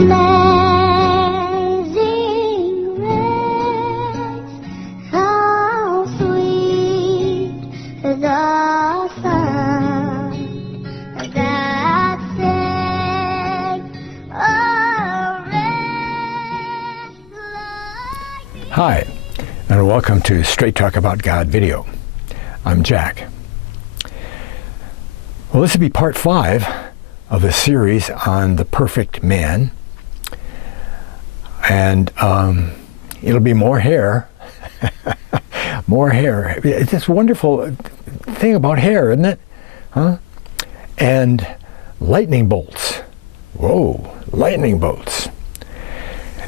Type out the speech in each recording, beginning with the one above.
Amazing grace, how sweet the sound that saved a wretch like me. Hi, and welcome to Straight Talk About God video. I'm Jack. Well, this will be part 5 of a series on the perfect man. And it'll be more hair. More hair. It's this wonderful thing about hair, isn't it? Huh? And lightning bolts. Whoa, lightning bolts.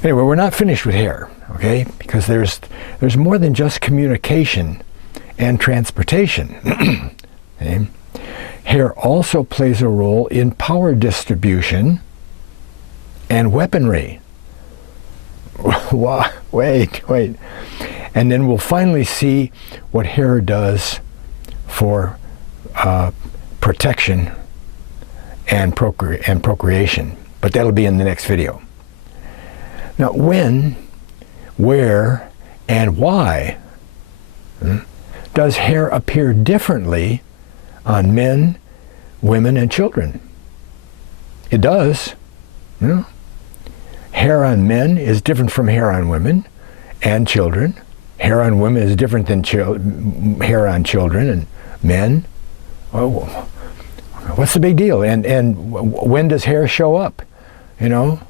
Anyway, we're not finished with hair, okay? Because there's more than just communication and transportation. Okay? Hair also plays a role in power distribution and weaponry. Wait. And then we'll finally see what hair does for protection and procreation. But that'll be in the next video. Now, when, where, and why does hair appear differently on men, women, and children? It does. You know? Hair on men is different from hair on women and children. Hair on women is different than hair on children and men. Oh, what's the big deal? And when does hair show up? You know,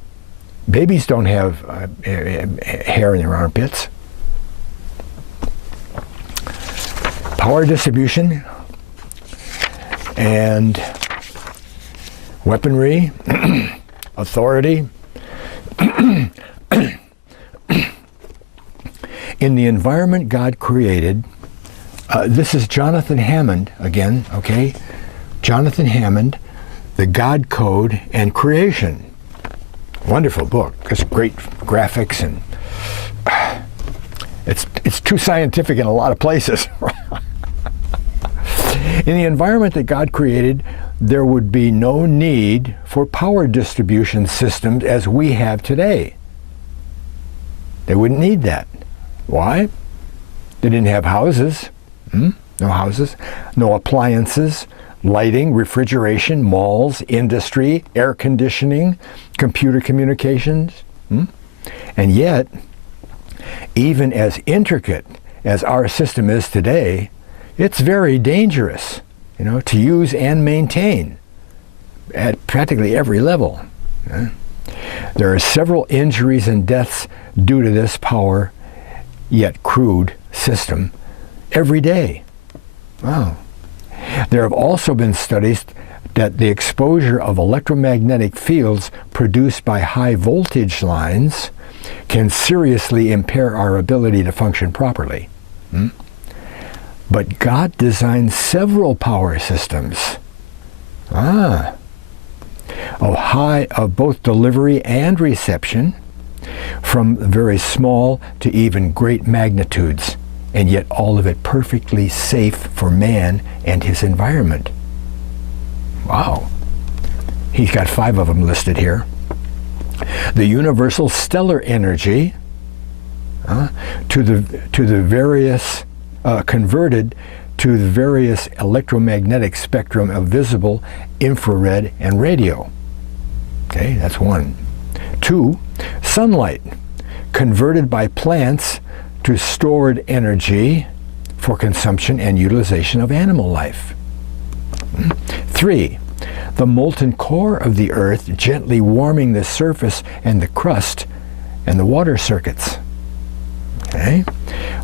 babies don't have hair in their armpits. Power distribution and weaponry, authority. In the environment God created, this is Jonathan Hammond again, okay? Jonathan Hammond, The God Code and Creation. Wonderful book. It's great graphics and it's too scientific in a lot of places. In the environment that God created, there would be no need for power distribution systems as we have today. They wouldn't need that. Why? They didn't have houses. No houses. No appliances, lighting, refrigeration, malls, industry, air conditioning, computer communications. And yet, even as intricate as our system is today, it's very dangerous, you know, to use and maintain at practically every level. There are several injuries and deaths due to this power, yet crude system every day. Wow. There have also been studies that the exposure of electromagnetic fields produced by high voltage lines can seriously impair our ability to function properly. But God designed several power systems. Of both delivery and reception, from very small to even great magnitudes, and yet all of it perfectly safe for man and his environment. Wow. He's got 5 of them listed here. The universal stellar energy to the various converted to the various electromagnetic spectrum of visible, infrared, and radio. Okay, that's 1. 2, sunlight, converted by plants to stored energy for consumption and utilization of animal life. 3, the molten core of the earth gently warming the surface and the crust and the water circuits. Okay.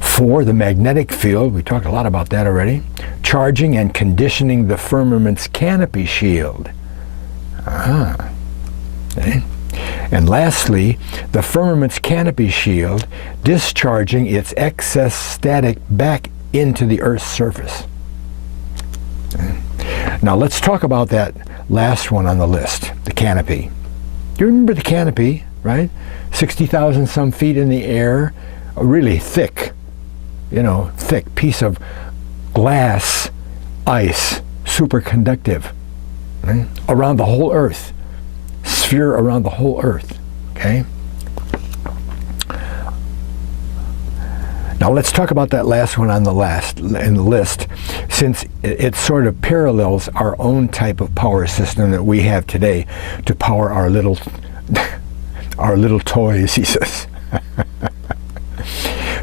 4, the magnetic field, we talked a lot about that already, charging and conditioning the firmament's canopy shield. Okay. And lastly, the firmament's canopy shield discharging its excess static back into the Earth's surface. Okay. Now let's talk about that last one on the list, the canopy. Do you remember the canopy, right? 60,000 some feet in the air, a really thick, thick piece of glass, ice, superconductive, right? Around the whole Earth, sphere around the whole Earth. Okay? Now let's talk about that last one on the in the list, since it sort of parallels our own type of power system that we have today to power our little toys, he says.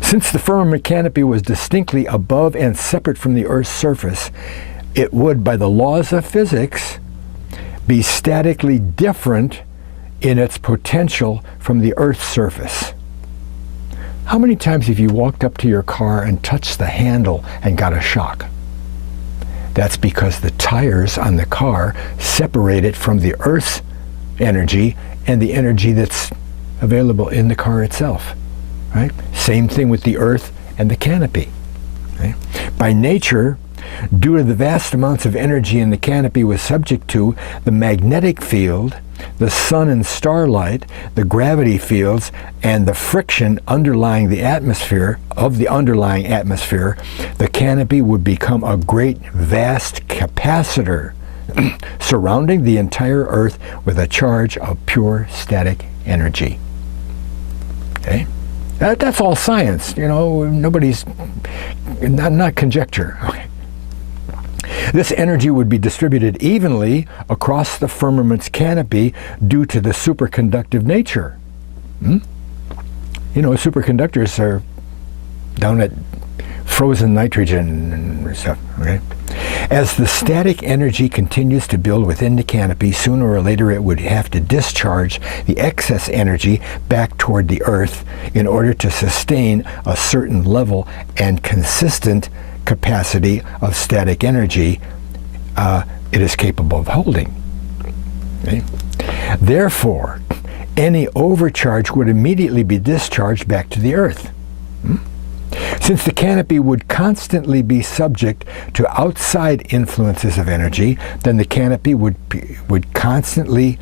Since the firmament canopy was distinctly above and separate from the Earth's surface, it would, by the laws of physics, be statically different in its potential from the Earth's surface. How many times have you walked up to your car and touched the handle and got a shock? That's because the tires on the car separate it from the Earth's energy and the energy that's available in the car itself. Right? Same thing with the Earth and the canopy. Right? By nature, due to the vast amounts of energy in the canopy was subject to the magnetic field, the sun and starlight, the gravity fields, and the friction underlying the atmosphere, the canopy would become a great vast capacitor surrounding the entire Earth with a charge of pure static energy. Okay? That's all science, nobody's, not conjecture. Okay. This energy would be distributed evenly across the firmament's canopy due to the superconductive nature. Superconductors are down at frozen nitrogen and stuff. Okay? As the static energy continues to build within the canopy, sooner or later it would have to discharge the excess energy back toward the Earth in order to sustain a certain level and consistent capacity of static energy it is capable of holding. Okay? Therefore, any overcharge would immediately be discharged back to the Earth. Since the canopy would constantly be subject to outside influences of energy, then the canopy would constantly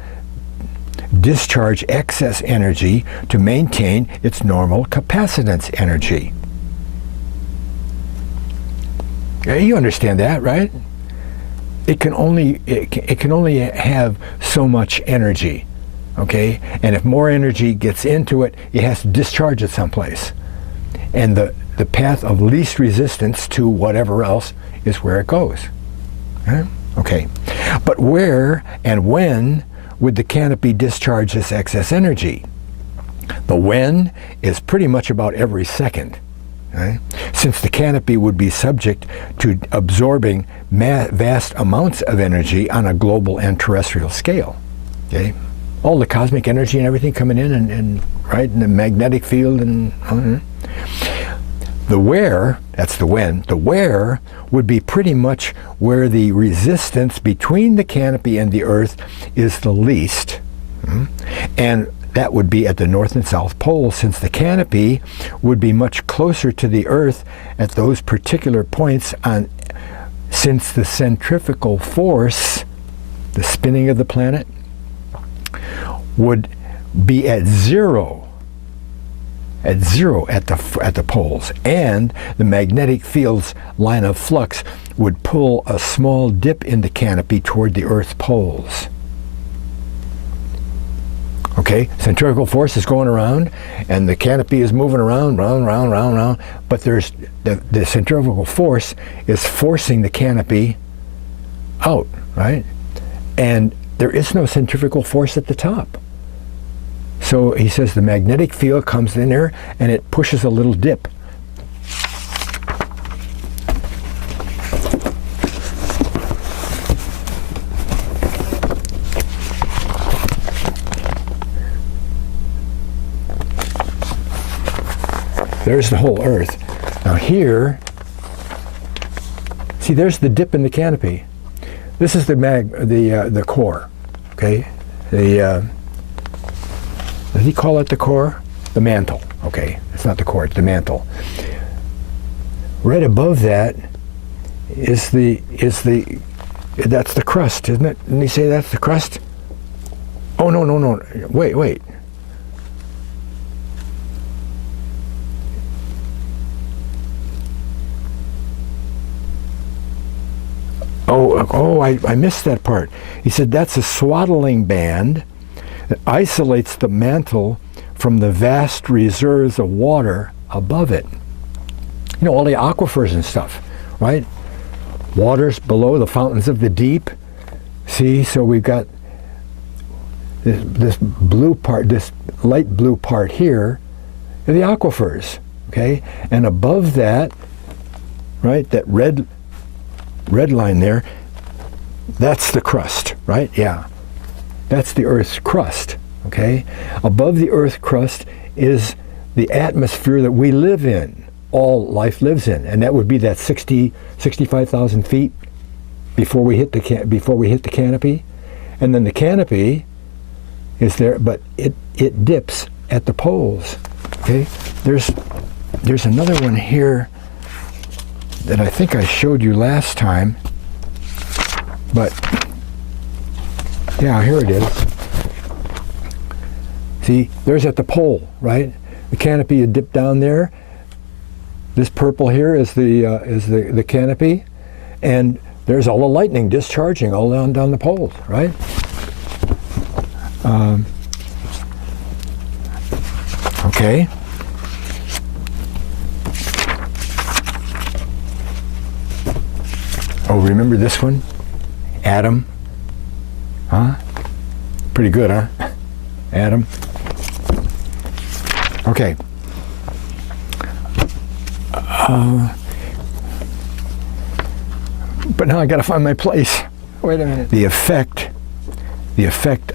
discharge excess energy to maintain its normal capacitance energy. You understand that, right? It can only have so much energy, okay? And if more energy gets into it, it has to discharge it someplace. And the path of least resistance to whatever else is where it goes. Okay. But where and when would the canopy discharge this excess energy? The when is pretty much about every second. Okay? Since the canopy would be subject to absorbing vast amounts of energy on a global and terrestrial scale. Okay? All the cosmic energy and everything coming in and right, in the magnetic field and the where, that's the when, the where would be pretty much where the resistance between the canopy and the Earth is the least. And that would be at the North and South poles, since the canopy would be much closer to the Earth at those particular points since the centrifugal force, the spinning of the planet, would be at zero at the poles, and the magnetic field's line of flux would pull a small dip in the canopy toward the Earth's poles. Okay, centrifugal force is going around, and the canopy is moving around, round, but there's the centrifugal force is forcing the canopy out, right? And there is no centrifugal force at the top. So he says the magnetic field comes in there and it pushes a little dip. There's the whole Earth. Now here, see, there's the dip in the canopy. This is the core, okay? Does he call it the core? The mantle. Okay, it's not the core, it's the mantle. Right above that is that's the crust, isn't it? Didn't he say that's the crust? Oh, no. Wait. Oh, I missed that part. He said that's a swaddling band It isolates the mantle from the vast reserves of water above it. You know, all the aquifers and stuff, right? Waters below, the fountains of the deep. See, so we've got this blue part, this light blue part here, are the aquifers, okay? And above that, right, that red line there, that's the crust, right? Yeah. That's the Earth's crust, okay? Above the Earth crust is the atmosphere that we live in, all life lives in, and that would be that 65,000 feet before we hit the canopy. And then the canopy is there, but it dips at the poles, okay? There's another one here that I think I showed you last time, but yeah, here it is. See, there's at the pole, right? The canopy you dip down there. This purple here is the canopy, and there's all the lightning discharging all down the poles, right? Okay. Oh, remember this one? Adam. Huh? Pretty good, huh? Adam. Okay. But now I got to find my place. Wait a minute. The effect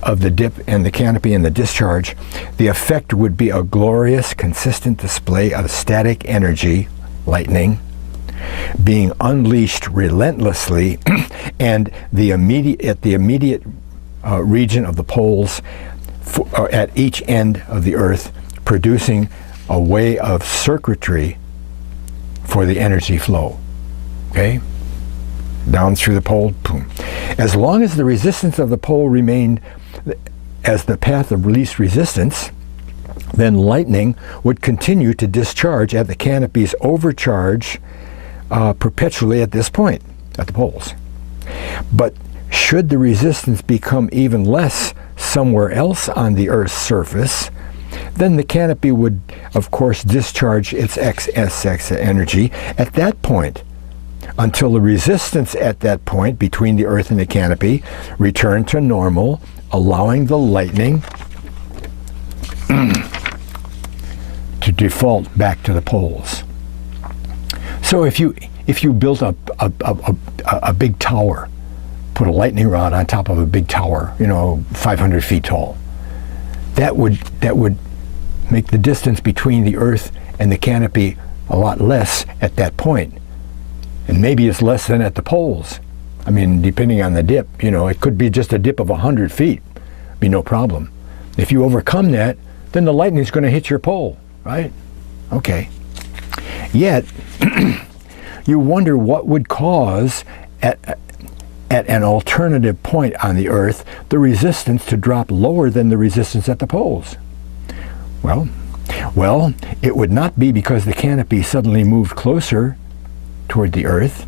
of the dip and the canopy and the discharge, the effect would be a glorious, consistent display of static energy, lightning, being unleashed relentlessly, and at the immediate region of the poles, at each end of the Earth, producing a way of circuitry for the energy flow. Okay? Down through the pole, boom. As long as the resistance of the pole remained as the path of least resistance, then lightning would continue to discharge at the canopy's overcharge perpetually at this point, at the poles. But should the resistance become even less somewhere else on the Earth's surface, then the canopy would, of course, discharge its excess energy at that point, until the resistance at that point between the Earth and the canopy returned to normal, allowing the lightning to default back to the poles. So if you built a big tower, put a lightning rod on top of a big tower, 500 feet tall, that would make the distance between the Earth and the canopy a lot less at that point. And maybe it's less than at the poles. I mean, depending on the dip, it could be just a dip of 100 feet, be no problem. If you overcome that, then the lightning's going to hit your pole, right? Okay. Yet, you wonder what would cause, at an alternative point on the Earth, the resistance to drop lower than the resistance at the poles. Well, it would not be because the canopy suddenly moved closer toward the Earth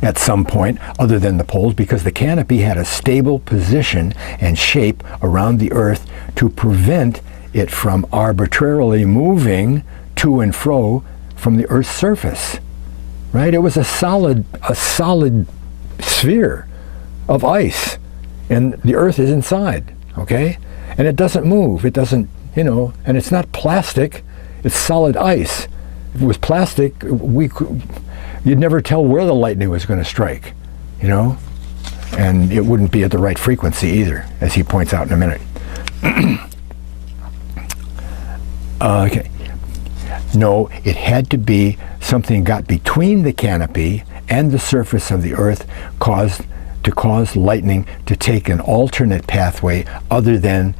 at some point other than the poles, because the canopy had a stable position and shape around the Earth to prevent it from arbitrarily moving to and fro from the Earth's surface. Right? It was a solid sphere of ice, and the Earth is inside, okay? And it doesn't move. It doesn't, and it's not plastic. It's solid ice. If it was plastic, you'd never tell where the lightning was going to strike, and it wouldn't be at the right frequency either, as he points out in a minute. Okay. No, it had to be something got between the canopy and the surface of the Earth to cause lightning to take an alternate pathway other than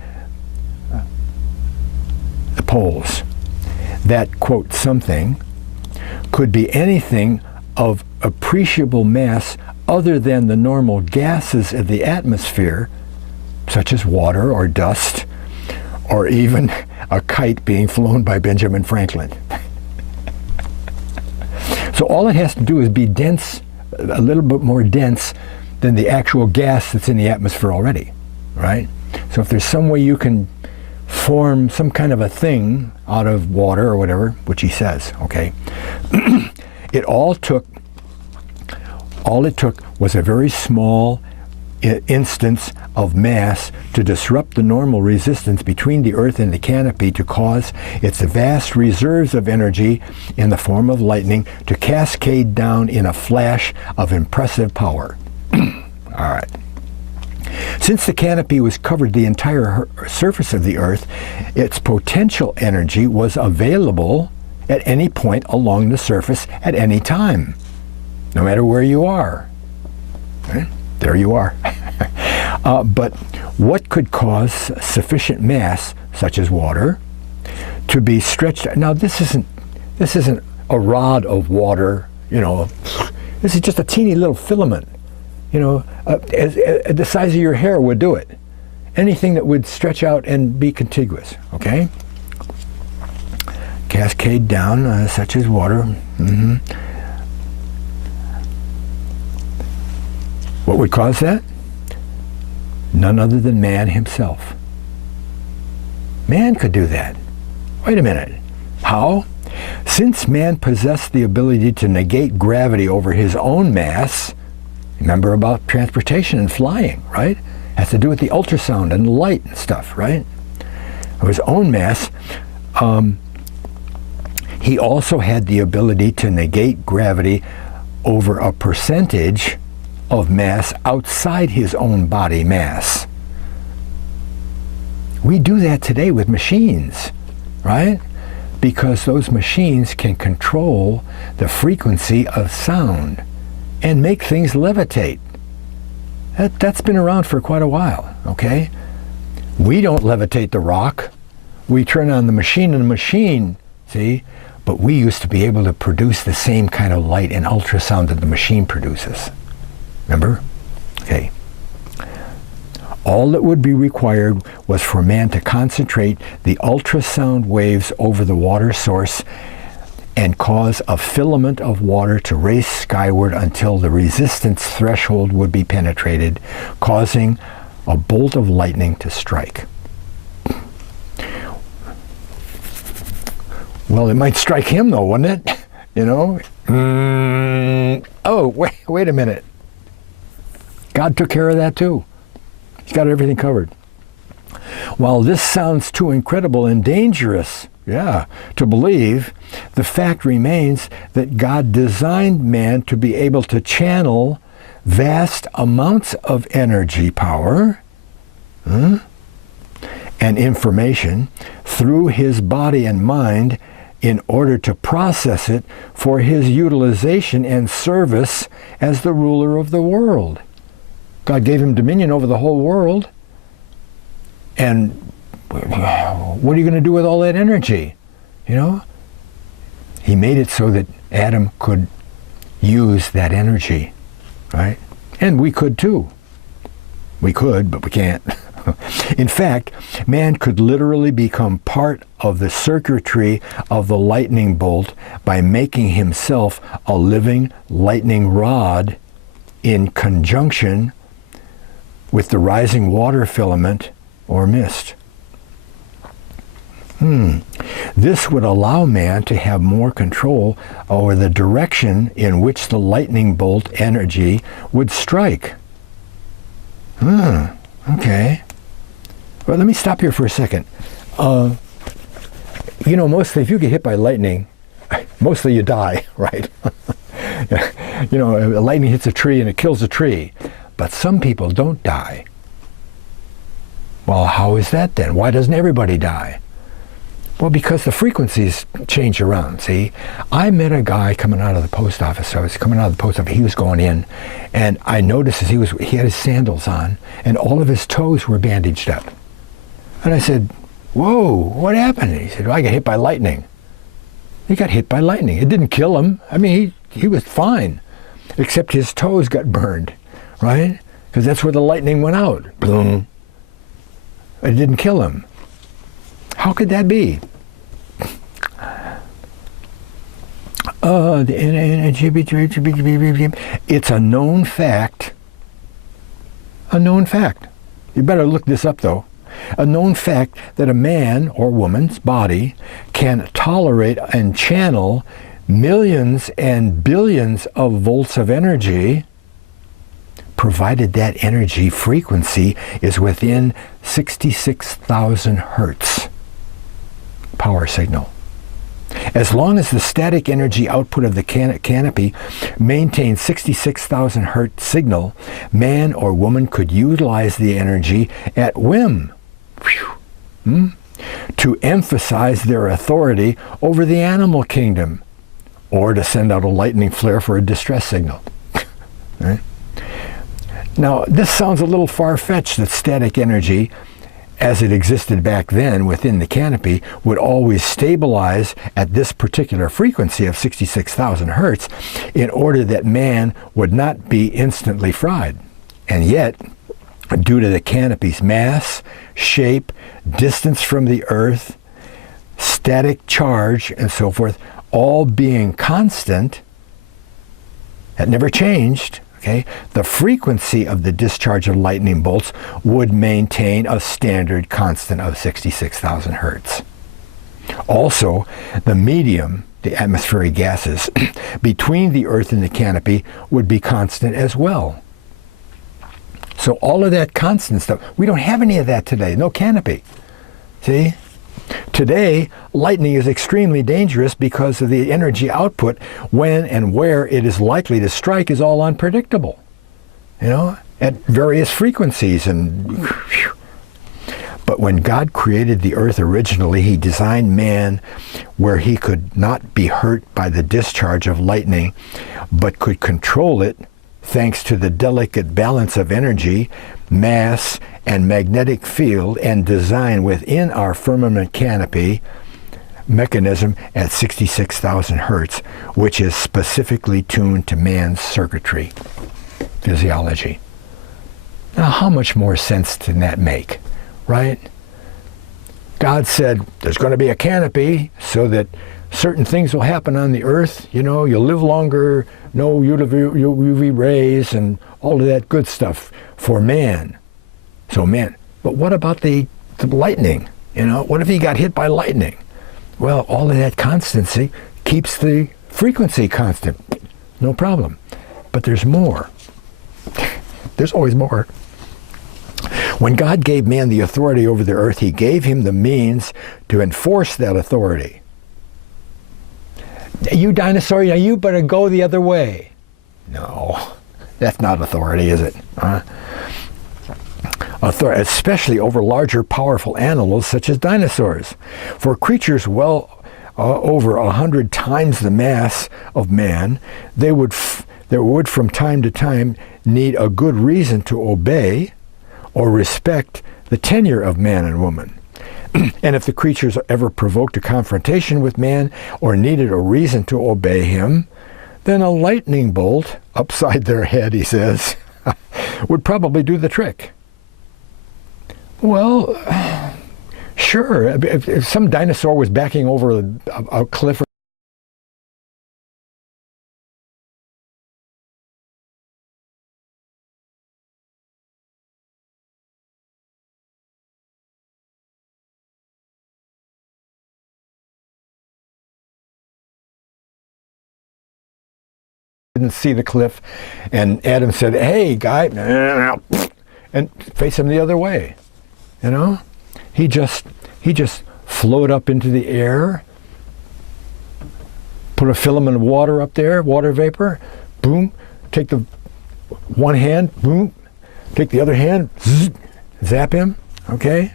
the poles. That, quote, something could be anything of appreciable mass other than the normal gases of the atmosphere, such as water or dust, or even a kite being flown by Benjamin Franklin. So all it has to do is be dense, a little bit more dense than the actual gas that's in the atmosphere already, right? So if there's some way you can form some kind of a thing out of water or whatever, which he says, okay, all it took was a very small instance of mass to disrupt the normal resistance between the Earth and the canopy to cause its vast reserves of energy in the form of lightning to cascade down in a flash of impressive power. All right. Since the canopy was covered the entire surface of the Earth, its potential energy was available at any point along the surface at any time, no matter where you are. Okay? There you are. But what could cause sufficient mass, such as water, to be stretched? Now, this isn't a rod of water. You know, this is just a teeny little filament. You know, the size of your hair would do it. Anything that would stretch out and be contiguous. Okay. Cascade down, such as water. Mm-hmm. What would cause that? None other than man himself. Man could do that. Wait a minute. How? Since man possessed the ability to negate gravity over his own mass, remember about transportation and flying, right? Has to do with the ultrasound and light and stuff, right? Of his own mass, he also had the ability to negate gravity over a percentage of mass outside his own body mass. We do that today with machines, right? Because those machines can control the frequency of sound and make things levitate. That's been around for quite a while, okay? We don't levitate the rock. We turn on the machine and the machine, see? But we used to be able to produce the same kind of light and ultrasound that the machine produces. Remember? Okay. All that would be required was for man to concentrate the ultrasound waves over the water source and cause a filament of water to race skyward until the resistance threshold would be penetrated, causing a bolt of lightning to strike. Well, it might strike him though, wouldn't it? You know? Oh, wait a minute. God took care of that too. He's got everything covered. While this sounds too incredible and dangerous, to believe, the fact remains that God designed man to be able to channel vast amounts of energy power and information through his body and mind in order to process it for his utilization and service as the ruler of the world. God gave him dominion over the whole world. And what are you going to do with all that energy? You know? He made it so that Adam could use that energy, right? And we could too. We could, but we can't. In fact, man could literally become part of the circuitry of the lightning bolt by making himself a living lightning rod in conjunction with the rising water filament or mist. This would allow man to have more control over the direction in which the lightning bolt energy would strike. Okay. Well, let me stop here for a second. You know, mostly if you get hit by lightning, mostly you die, right? You know, lightning hits a tree and it kills a tree. But some people don't die. Well, how is that then? Why doesn't everybody die? Well, because the frequencies change around, see? I met a guy coming out of the post office. So I was coming out of the post office, he was going in, and I noticed as he had his sandals on, and all of his toes were bandaged up. And I said, whoa, what happened? And he said, well, I got hit by lightning. He got hit by lightning. It didn't kill him. I mean, he was fine, except his toes got burned, right? Because that's where the lightning went out. Boom. It didn't kill him. How could that be? It's a known fact. A known fact. You better look this up, though. a known fact that a man or woman's body can tolerate and channel millions and billions of volts of energy, provided that energy frequency is within 66,000 hertz power signal. As long as the static energy output of the canopy maintains 66,000 hertz signal, man or woman could utilize the energy at whim to emphasize their authority over the animal kingdom, or to send out a lightning flare for a distress signal. Right? Now, this sounds a little far-fetched that static energy, as it existed back then within the canopy, would always stabilize at this particular frequency of 66,000 hertz in order that man would not be instantly fried. And yet, due to the canopy's mass, shape, distance from the earth, static charge, and so forth, all being constant, that never changed, okay, the frequency of the discharge of lightning bolts would maintain a standard constant of 66,000 hertz. Also, the medium, the atmospheric gases, between the earth and the canopy would be constant as well. So all of that constant stuff, we don't have any of that today, no canopy. See? Today, lightning is extremely dangerous because of the energy output. When and where it is likely to strike is all unpredictable, at various frequencies. But when God created the earth originally, he designed man where he could not be hurt by the discharge of lightning, but could control it thanks to the delicate balance of energy, mass, and magnetic field and design within our firmament canopy mechanism at 66,000 hertz, which is specifically tuned to man's circuitry, physiology. Now, how much more sense can that make, right? God said there's going to be a canopy so that certain things will happen on the earth. You'll live longer, no UV rays, and all of that good stuff for man. So man, but what about the lightning? What if he got hit by lightning? Well, all of that constancy keeps the frequency constant. No problem. But there's more. There's always more. When God gave man the authority over the earth, he gave him the means to enforce that authority. You dinosaur, you better go the other way. No, that's not authority, is it? Especially over larger, powerful animals such as dinosaurs. For creatures well over 100 times the mass of man, they would from time to time need a good reason to obey or respect the tenure of man and woman. And if the creatures ever provoked a confrontation with man or needed a reason to obey him, then a lightning bolt upside their head, he says, would probably do the trick. Well, sure. If some dinosaur was backing over a cliff, didn't see the cliff, and Adam said, "Hey, guy," and face him the other way. He just float up into the air, put a filament of water up there, water vapor, boom, take the one hand, boom, take the other hand, zzz, zap him, okay?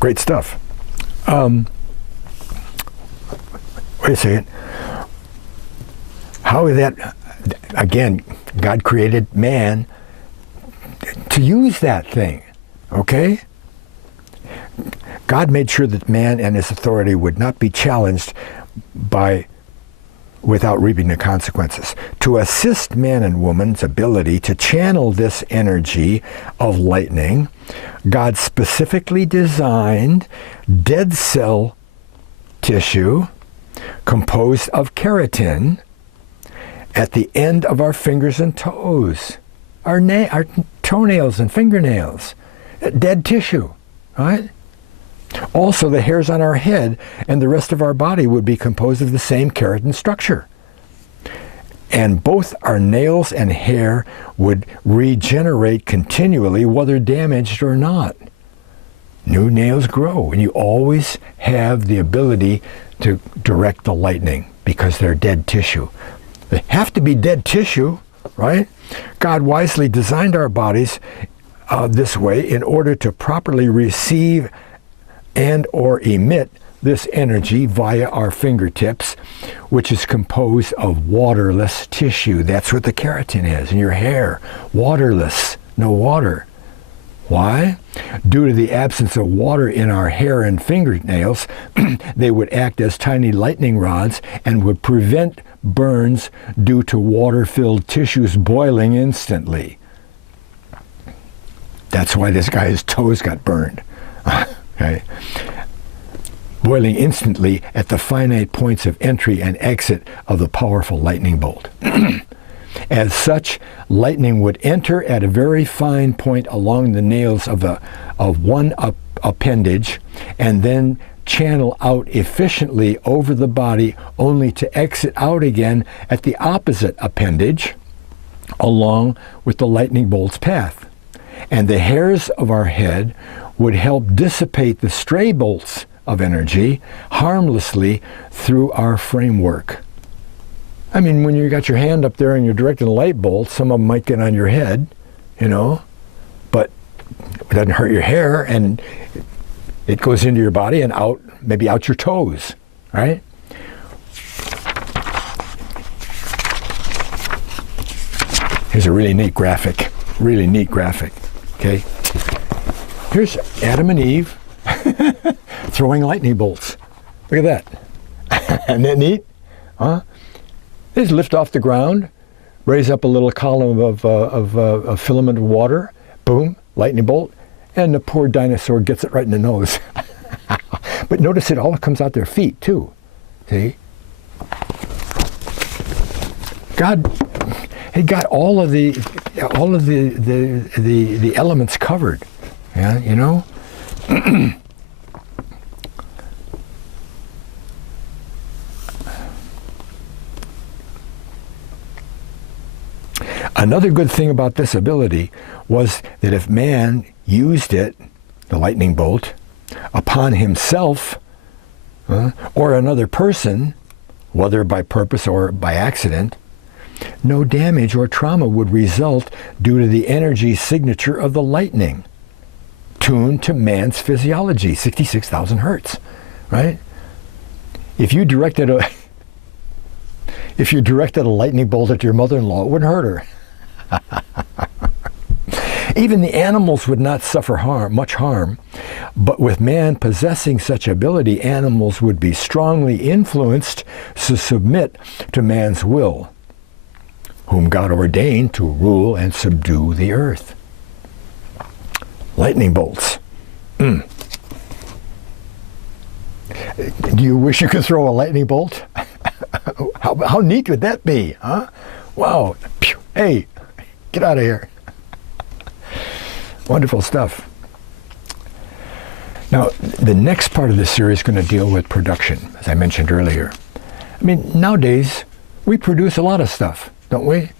Great stuff. Wait a second. How is that? Again, God created man to use that thing, okay? God made sure that man and his authority would not be challenged without reaping the consequences. To assist man and woman's ability to channel this energy of lightning, God specifically designed dead cell tissue composed of keratin at the end of our fingers and toes, our toenails and fingernails. dead tissue, right? Also, the hairs on our head and the rest of our body would be composed of the same keratin structure. And both our nails and hair would regenerate continually, whether damaged or not. New nails grow, and you always have the ability to direct the lightning because they're dead tissue. They have to be dead tissue, right? God wisely designed our bodies this way in order to properly receive and or emit this energy via our fingertips, which is composed of waterless tissue. That's what the keratin is in your hair. Waterless, no water. Why? Due to the absence of water in our hair and fingernails, they would act as tiny lightning rods and would prevent burns due to water-filled tissues boiling instantly. That's why this guy's toes got burned. Okay? Boiling instantly at the finite points of entry and exit of the powerful lightning bolt. As such, lightning would enter at a very fine point along the nails of one appendage and then channel out efficiently over the body, only to exit out again at the opposite appendage along with the lightning bolt's path. And the hairs of our head would help dissipate the stray bolts of energy harmlessly through our framework. I mean, when you got your hand up there and you're directing a light bolt, some of them might get on your head, you know, but it doesn't hurt your hair, and it goes into your body and out, maybe out your toes, right? Here's a really neat graphic, okay? Here's Adam and Eve throwing lightning bolts. Look at that. Isn't that neat? Huh? They just lift off the ground, raise up a little column of a filament of water, boom, lightning bolt, and the poor dinosaur gets it right in the nose. But notice it all comes out their feet too. See? God, he got all of the elements covered. Yeah, you know? Another good thing about this ability was that if man used it, the lightning bolt, upon himself or another person, whether by purpose or by accident, no damage or trauma would result due to the energy signature of the lightning, tuned to man's physiology, 66,000 hertz, right? If you directed a lightning bolt at your mother-in-law, it wouldn't hurt her. Even the animals would not suffer much harm, but with man possessing such ability, animals would be strongly influenced to submit to man's will, whom God ordained to rule and subdue the earth. Lightning bolts. Do you wish you could throw a lightning bolt? How neat would that be, huh? Wow. Hey, get out of here. Wonderful stuff. Now, the next part of this series is going to deal with production, as I mentioned earlier. I mean, nowadays, we produce a lot of stuff, don't we?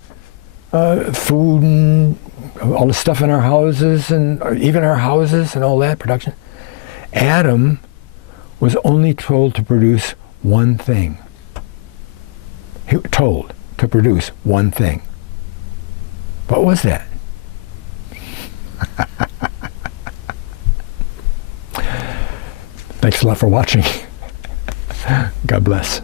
Food and all the stuff in our houses, and even our houses and all that production. Adam was only told to produce one thing. He was told to produce one thing. What was that? Thanks a lot for watching. God bless.